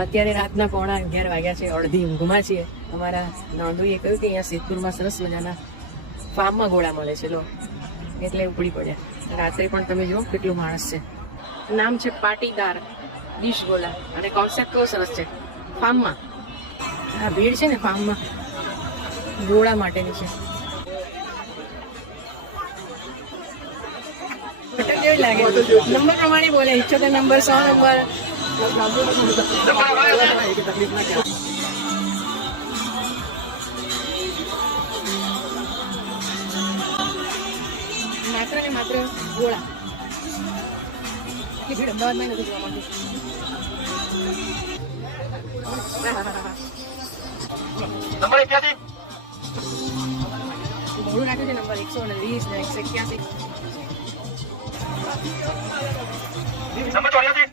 અત્યારે રાતના 11:15 વાગ્યા છે, અડધી ઊંઘમાં છીએ. અમારા નોંધુએ કહ્યું કે અહીંયા સિદ્ધપુરમાં સરસ મજાના ફાર્મમાં ગોળા મળે છે, લો એટલે ઉપડી પડ્યા. રાત્રે પણ તમે જુઓ કેટલું માણસ છે. નામ છે પાટીદાર ડીશ ગોલા અને કોન્સેપ્ટ કેવો સરસ છે. ફાર્મમાં આ ભીડ છે ને ફાર્મમાં ગોળા માટેની છે. કેવી લાગે? નંબર પ્રમાણે બોલે 78 નંબર 100 નંબર. માત્ર ને માત્ર ગોળા. ભીડ અમદાવાદમાં નથી જોવા મળતી. નંબર 81 મોડું નાખ્યું છે. નંબર 120 ને 181. નંબર 84